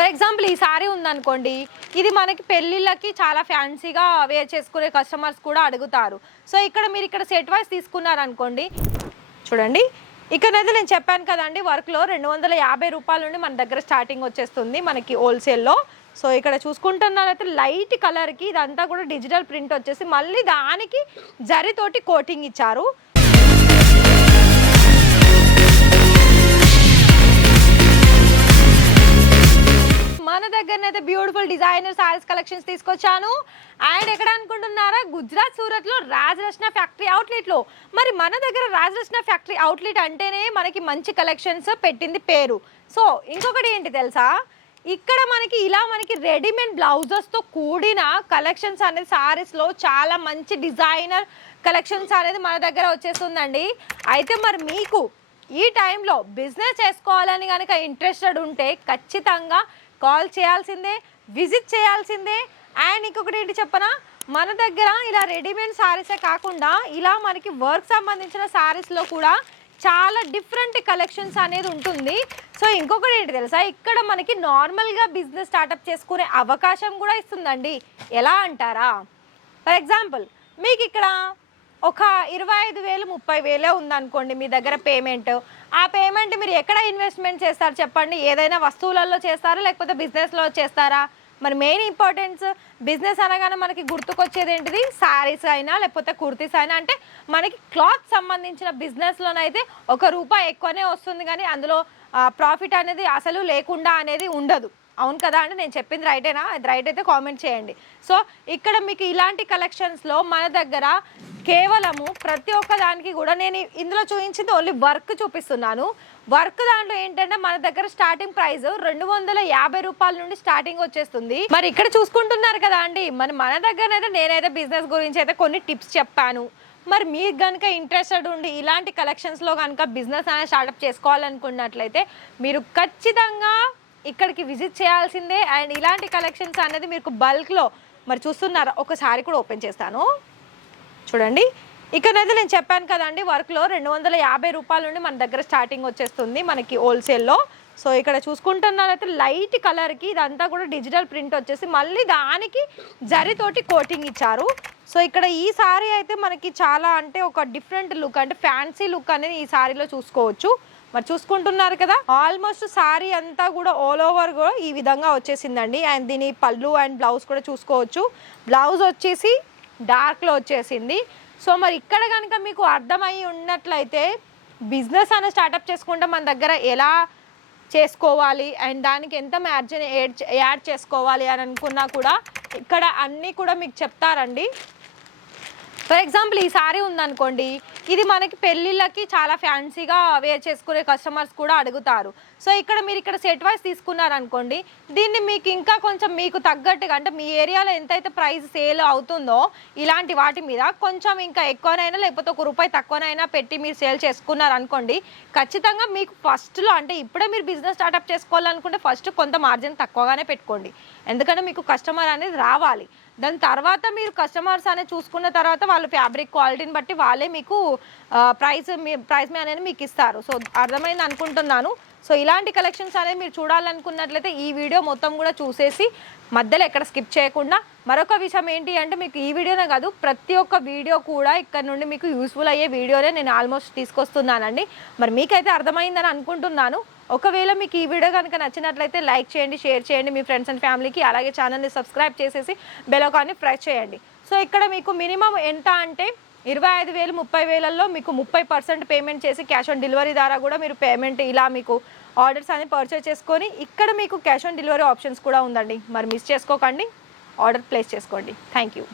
For example ఈ sorry ఉందనుకోండి ఇది మనకి పెళ్ళిళ్ళకి చాలా ఫ్యాన్సీగా వేర్ చేసుకునే కస్టమర్స్ కూడా అడుగుతారు. సో ఇక్కడ మీరు ఇక్కడ సెట్ వైస్ తీసుకున్నారనుకోండి చూడండి ఇక్కడైతే నేను చెప్పాను కదండి వర్క్లో రెండు వందల యాభై రూపాయల నుండి మన దగ్గర స్టార్టింగ్ వచ్చేస్తుంది మనకి హోల్సేల్లో సో ఇక్కడ చూసుకుంటున్నారైతే లైట్ కలర్కి ఇదంతా కూడా డిజిటల్ ప్రింట్ వచ్చేసి మళ్ళీ దానికి జరితోటి కోటింగ్ ఇచ్చారు. దగ్గరనైతే బ్యూటిఫుల్ డిజైనర్ సారీస్ కలెక్షన్స్ తీసుకొచ్చాను. అండ్ ఎక్కడ అనుకుంటున్నారా? గుజరాత్ సూరత్లో రాజరత్న ఫ్యాక్టరీ అవుట్లెట్లో. మరి మన దగ్గర రాజరత్న ఫ్యాక్టరీ అవుట్లెట్ అంటేనే మనకి మంచి కలెక్షన్స్ పెట్టింది పేరు. సో ఇంకొకటి ఏంటి తెలుసా? ఇక్కడ మనకి ఇలా మనకి రెడీమేడ్ బ్లౌజెస్తో కూడిన కలెక్షన్స్ అనేది సారీస్లో చాలా మంచి డిజైనర్ కలెక్షన్స్ అనేది మన దగ్గర వచ్చేస్తుందండి. అయితే మరి మీకు ఈ టైంలో బిజినెస్ చేసుకోవాలని కనుక ఇంట్రెస్టెడ్ ఉంటే ఖచ్చితంగా కాల్ చేయాల్సిందే విజిట్ చేయాల్సిందే. అండ్ ఇంకొకటి ఏంటి చెప్పనా? మన దగ్గర ఇలా రెడీమేడ్ శారీసే కాకుండా ఇలా మనకి వర్క్ సంబంధించిన శారీస్లో కూడా చాలా డిఫరెంట్ కలెక్షన్స్ అనేది ఉంటుంది. సో ఇంకొకటి ఏంటి తెలుసా? ఇక్కడ మనకి నార్మల్గా బిజినెస్ స్టార్టప్ చేసుకునే అవకాశం కూడా ఇస్తుందండి. ఎలా అంటారా? ఫర్ ఎగ్జాంపుల్ మీకు ఇక్కడ ఒక ఇరవై ఐదు వేలు ముప్పై వేలే ఉందనుకోండి మీ దగ్గర పేమెంట్. ఆ పేమెంట్ మీరు ఎక్కడ ఇన్వెస్ట్మెంట్ చేస్తారు చెప్పండి? ఏదైనా వస్తువులలో చేస్తారా? లేకపోతే బిజినెస్లో చేస్తారా? మరి మెయిన్ ఇంపార్టెన్స్ బిజినెస్ అనగానే మనకి గుర్తుకొచ్చేది ఏంటిది? శారీస్ అయినా లేకపోతే కుర్తీస్ అయినా. అంటే మనకి క్లాత్ సంబంధించిన బిజినెస్లోనైతే ఒక రూపాయి ఎక్కువనే వస్తుంది కానీ అందులో ప్రాఫిట్ అనేది అసలు లేకుండా అనేది ఉండదు. అవును కదా అండి? నేను చెప్పింది రైటేనా అది రైట్ అయితే కామెంట్ చేయండి. సో ఇక్కడ మీకు ఇలాంటి కలెక్షన్స్లో మన దగ్గర కేవలము ప్రతి ఒక్క దానికి కూడా నేను ఇందులో చూపించింది ఓన్లీ వర్క్ చూపిస్తున్నాను. వర్క్ దాంట్లో ఏంటంటే మన దగ్గర స్టార్టింగ్ ప్రైస్ రెండు వందల యాభై రూపాయల నుండి స్టార్టింగ్ వచ్చేస్తుంది. మరి ఇక్కడ చూసుకుంటున్నారు కదా అండి? మరి మన దగ్గర అయితే నేనైతే బిజినెస్ గురించి అయితే కొన్ని టిప్స్ చెప్పాను. మరి మీకు కనుక ఇంట్రెస్టెడ్ ఉండి ఇలాంటి కలెక్షన్స్లో కనుక బిజినెస్ అనేది స్టార్ట్అప్ చేసుకోవాలనుకున్నట్లయితే మీరు ఖచ్చితంగా ఇక్కడికి విజిట్ చేయాల్సిందే. అండ్ ఇలాంటి కలెక్షన్స్ అనేది మీకు బల్క్లో మరి చూస్తున్నారా? ఒకసారి కూడా ఓపెన్ చేస్తాను. చూడండి. ఇక్కడైతే నేను చెప్పాను కదండి వర్క్లో రెండు వందల యాభై రూపాయల నుండి మన దగ్గర స్టార్టింగ్ వచ్చేస్తుంది మనకి హోల్సేల్లో సో ఇక్కడ చూసుకుంటున్నారైతే లైట్ కలర్కి ఇదంతా కూడా డిజిటల్ ప్రింట్ వచ్చేసి మళ్ళీ దానికి జరితోటి కోటింగ్ ఇచ్చారు. సో ఇక్కడ ఈ సారీ అయితే మనకి చాలా అంటే ఒక డిఫరెంట్ లుక్ అంటే ఫ్యాన్సీ లుక్ అనేది ఈ సారీలో చూసుకోవచ్చు. మరి చూసుకుంటున్నారు కదా ఆల్మోస్ట్ సారీ అంతా కూడా ఆల్ ఓవర్ కూడా ఈ విధంగా వచ్చేసిందండి. అండ్ దీని పళ్ళు అండ్ బ్లౌజ్ కూడా చూసుకోవచ్చు. బ్లౌజ్ వచ్చేసి డార్క్లో వచ్చేసింది. సో మరి ఇక్కడ కనుక మీకు అర్థమై ఉన్నట్లయితే బిజినెస్ అనేది స్టార్ట్అప్ చేసుకుంటే మన దగ్గర ఎలా చేసుకోవాలి అండ్ దానికి ఎంత మార్జిన్ యాడ్ చేసుకోవాలి అని అనుకున్నా కూడా ఇక్కడ అన్నీ కూడా మీకు చెప్తారండి. ఫర్ ఎగ్జాంపుల్ ఈ సారీ ఉందనుకోండి ఇది మనకి పెళ్ళిళ్ళకి చాలా ఫ్యాన్సీగా వేర్ చేసుకునే కస్టమర్స్ కూడా అడుగుతారు. సో ఇక్కడ మీరు ఇక్కడ సెట్ వైస్ తీసుకున్నారనుకోండి దీన్ని మీకు ఇంకా కొంచెం మీకు తగ్గట్టుగా అంటే మీ ఏరియాలో ఎంతైతే ప్రైస్ సేల్ అవుతుందో ఇలాంటి వాటి మీద కొంచెం ఇంకా ఎక్కువనైనా లేకపోతే ఒక రూపాయి తక్కువనైనా పెట్టి మీరు సేల్ చేసుకున్నారనుకోండి ఖచ్చితంగా మీకు ఫస్ట్లో అంటే ఇప్పుడే మీరు బిజినెస్ స్టార్ట్అప్ చేసుకోవాలనుకుంటే ఫస్ట్ కొంత మార్జిన్ తక్కువగానే పెట్టుకోండి. ఎందుకంటే మీకు కస్టమర్ అనేది రావాలి. దాని తర్వాత మీరు కస్టమర్స్ అనేది చూసుకున్న తర్వాత వాళ్ళు ఫ్యాబ్రిక్ క్వాలిటీని బట్టి వాళ్ళే మీకు ప్రైస్ మీ ప్రైస్ మీ అనేది మీకు ఇస్తారు. సో అర్థమైంది అనుకుంటున్నాను. సో ఇలాంటి కలెక్షన్స్ అనేది మీరు చూడాలనుకున్నట్లయితే ఈ వీడియో మొత్తం కూడా చూసేసి మధ్యలో ఎక్కడ స్కిప్ చేయకుండా మరొక విషయం ఏంటి అంటే మీకు ఈ వీడియోనే కాదు ప్రతి ఒక్క వీడియో కూడా ఇక్కడ నుండి మీకు యూస్ఫుల్ అయ్యే వీడియోనే నేను ఆల్మోస్ట్ తీసుకొస్తున్నానండి. మరి మీకైతే అర్థమైందని అనుకుంటున్నాను. ఒకవేళ మీకు ఈ వీడియో కనుక నచ్చినట్లయితే లైక్ చేయండి షేర్ చేయండి మీ ఫ్రెండ్స్ అండ్ ఫ్యామిలీకి. అలాగే ఛానల్ని సబ్స్క్రైబ్ చేసేసి బెలోకాన్ని ప్రెస్ చేయండి. సో ఇక్కడ మీకు మినిమం ఎంత అంటే ఇరవై ఐదు వేలు ముప్పై వేలల్లో మీకు ముప్పై పర్సెంట్ పేమెంట్ చేసి క్యాష్ ఆన్ డెలివరీ ద్వారా కూడా మీరు పేమెంట్ ఇలా మీకు ఆర్డర్స్ అనేది పర్చేస్ చేసుకొని ఇక్కడ మీకు క్యాష్ ఆన్ డెలివరీ ఆప్షన్స్ కూడా ఉందండి. మరి మిస్ చేసుకోకండి ఆర్డర్ ప్లేస్ చేసుకోండి. Thank you.